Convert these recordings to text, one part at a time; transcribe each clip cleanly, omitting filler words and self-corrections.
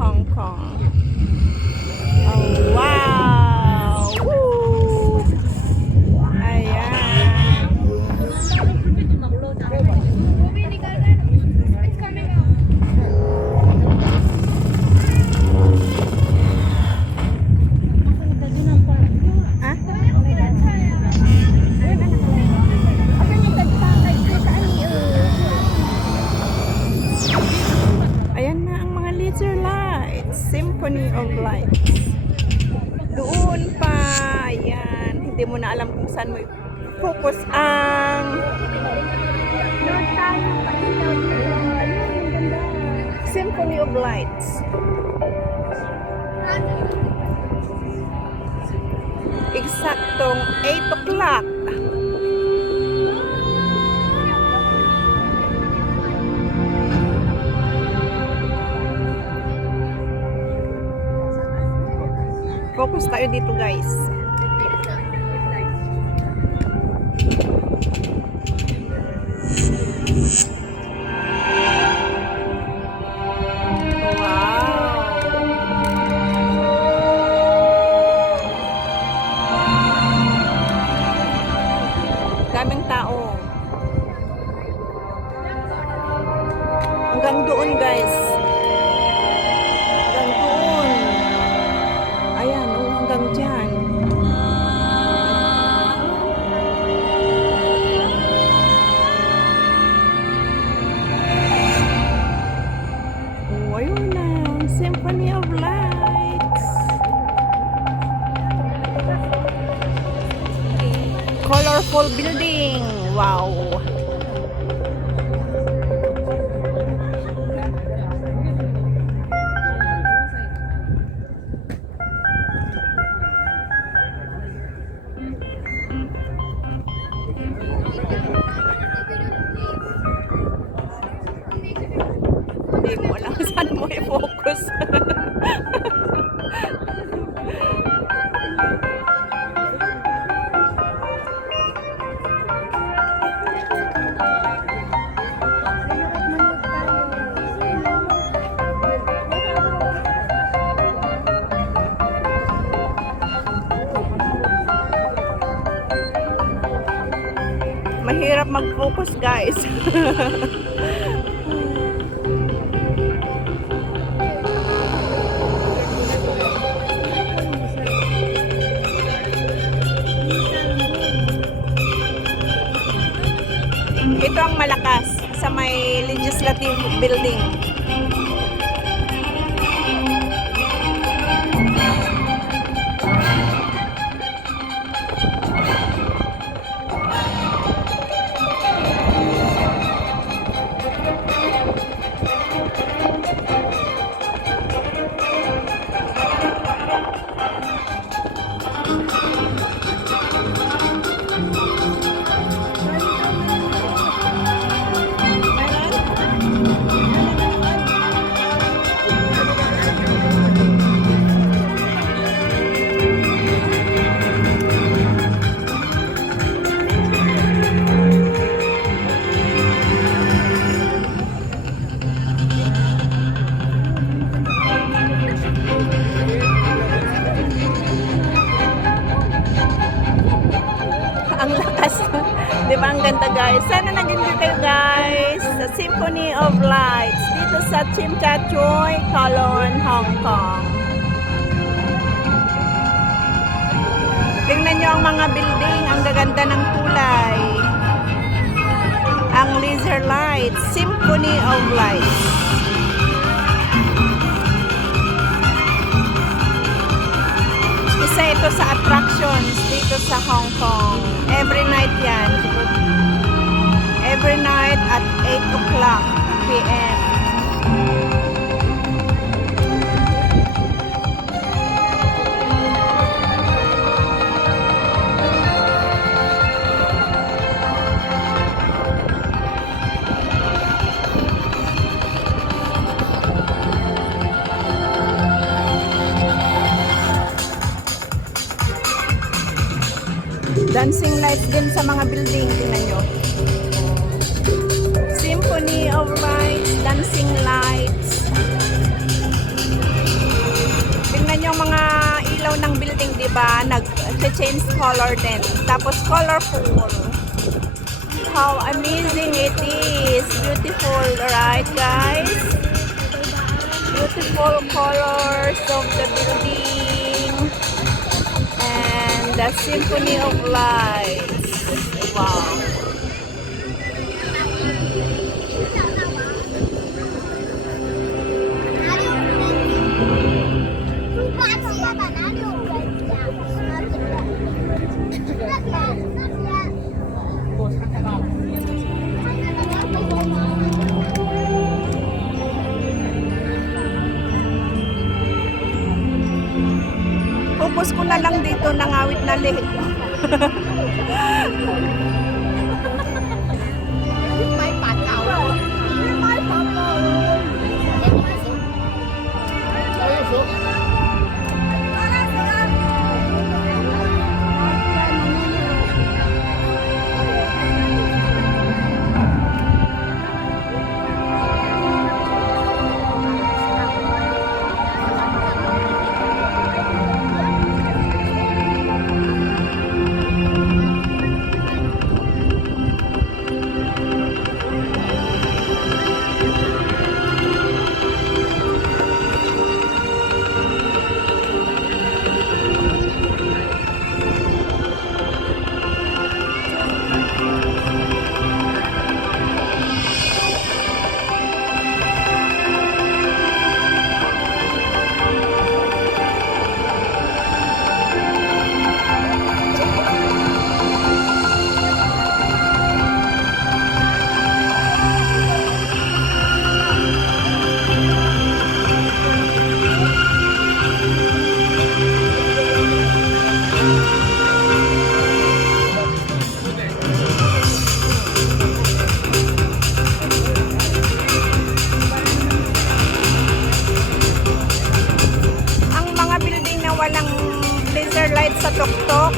Hong Kong. Oh, wow! Woo! Ayan. Ah? Ayan na ang mga laser lights. Symphony of Lights. Doon pa. Ayan. Hindi mo na alam kung saan mo focus ang Symphony of Lights. Eksaktong 8 o'clock. Focus tayo dito, guys. Daming tao. Hanggang doon, guys. Hanggang doon. Ayan, oh, hanggang dyan. Oh, ayun na. Symphony of Lights. Colorful building. Wow. Hindi mo alam saan mo i-focus. Mahirap mag-focus, guys. Ito ang malakas sa may legislative building. Ang lakas. Di ba ang ganda, guys? Sana nag-enjoy kayo, guys, sa Symphony of Lights dito sa Tsim Sha Tsui, Kowloon, Hong Kong. Tingnan nyo ang mga building. Ang gaganda ng kulay. Ang laser lights. Symphony of Lights. Isa ito sa attractions dito sa Hong Kong. Every night yan. Every night at 8 o'clock p.m. Dancing lights din sa mga building. Tingnan nyo. Symphony of Lights, dancing lights. ba? Nag-change color din. Tapos colorful. How amazing it is. Beautiful, right guys? Beautiful colors of the building. And the symphony of lights. Wow. Focus ko na lang dito, nangawit na liit. May pataw. May pataw. Walang laser lights sa tuktok.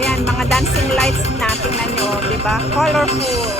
Ayan, mga dancing lights na. Tingnan nyo, di ba? Colorful.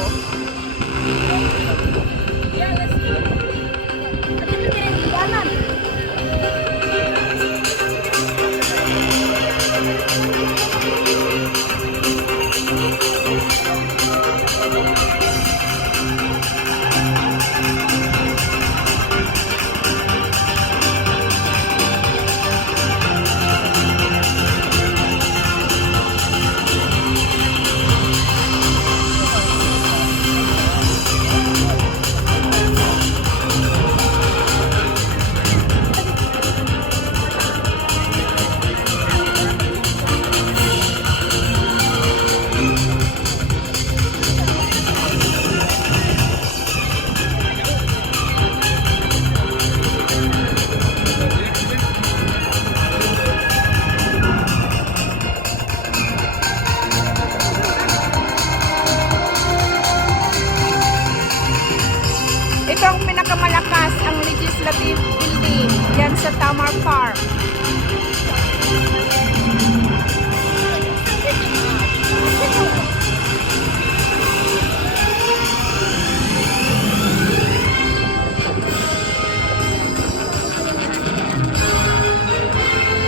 Ito ang pinakamalakas, ang Legislative Building. Yan sa Tamar Park.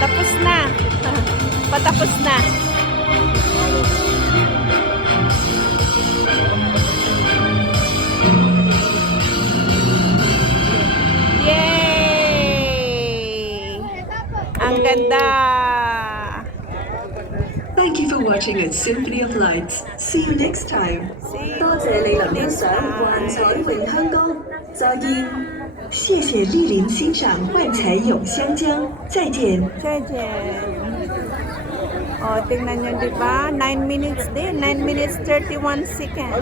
Tapos na. Patapos na. Ang ganda! Thank you for watching at Symphony of Lights. See you next time. 多謝你能欣賞幻彩詠香江，再見。謝謝莅臨欣賞幻彩詠香江。再見。再見。O, tingnan nyo, di ba? 9 minutes din. 9 minutes 31 seconds.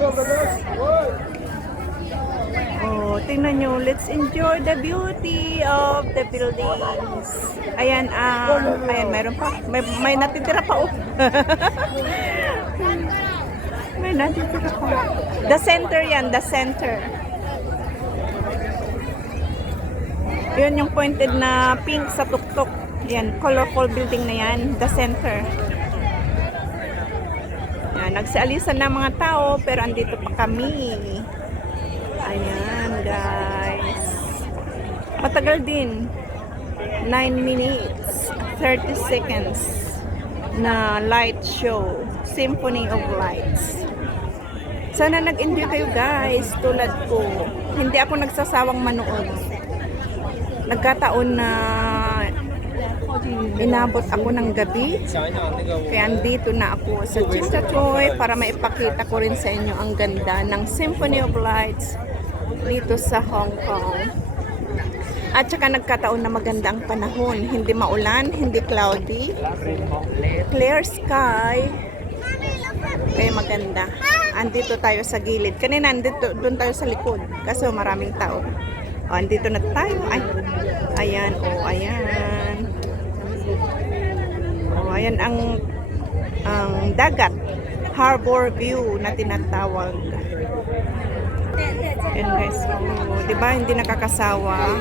Oh, tingnan nyo. Let's enjoy the beauty of the buildings. Ayan, ayan, mayroon pa. May natitira pa, oh. May natitira pa. The center yan, the center. Yun yung pointed na pink sa tuktok. Yan, colorful building na yan, the center. Yan, nagsialisan na mga tao, pero andito pa kami. Ayan, guys. Matagal din. 9 minutes, 30 seconds. na light show, Symphony of Lights. Sana nag-enjoy kayo guys, tulad ko. Hindi ako nagsasawang manood. Nagkataon na inabot ako ng gabi. Kaya andito na ako sa Chinchachoy para maipakita ko rin sa inyo ang ganda ng Symphony of Lights dito sa Hong Kong. At saka nagkataon na maganda ang panahon. Hindi maulan, hindi cloudy. Clear sky. Kaya maganda. Andito tayo sa gilid. Kanina doon tayo sa likod. Kaso maraming tao. O, andito na tayo. Ay, ayan. O, ayan. O, ayan ang dagat. Harbor view na tinatawag. Ayan guys. O, diba hindi nakakasawa?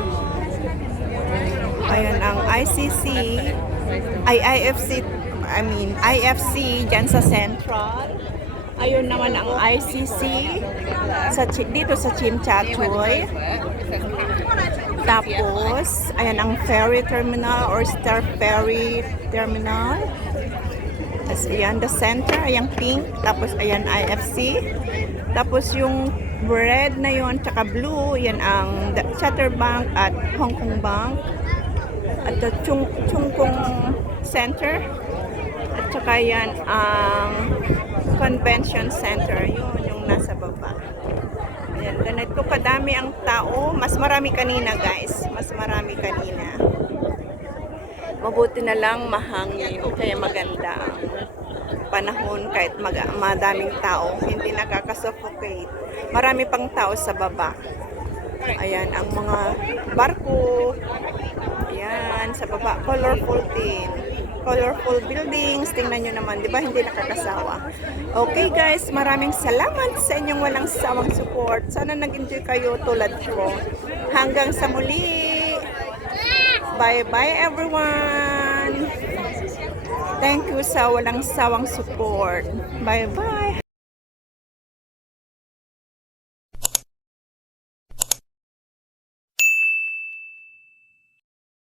Ayan ang ICC. IFC dyan sa Central. Ayun naman ang ICC dito sa Chinchachoy. Tapos, ayan ang ferry terminal or Star Ferry Terminal. Tapos, ayan the center, ayan pink. Tapos, ayan IFC. Tapos, yung red na yon tsaka blue, yan ang Chatterbank at Hong Kong Bank. At the Chung Kung Center. At saka yan ang Convention Center. Yun, yung nasa baba. Ayan, ganito kadami ang tao. Mas marami kanina guys. Mas marami kanina. Mabuti na lang mahangin. Kaya maganda ang panahon kahit madaming tao. Hindi nakakasuffocate. Marami pang tao sa baba. Ayan, ang mga barko. Ayan, sa baba. Colorful din. Colorful buildings. Tingnan nyo naman, di ba? Hindi nakakasawa. Okay guys, maraming salamat sa inyong walang sawang support. Sana nag-enjoy kayo tulad ko. Hanggang sa muli. Bye-bye everyone. Thank you sa walang sawang support. Bye-bye.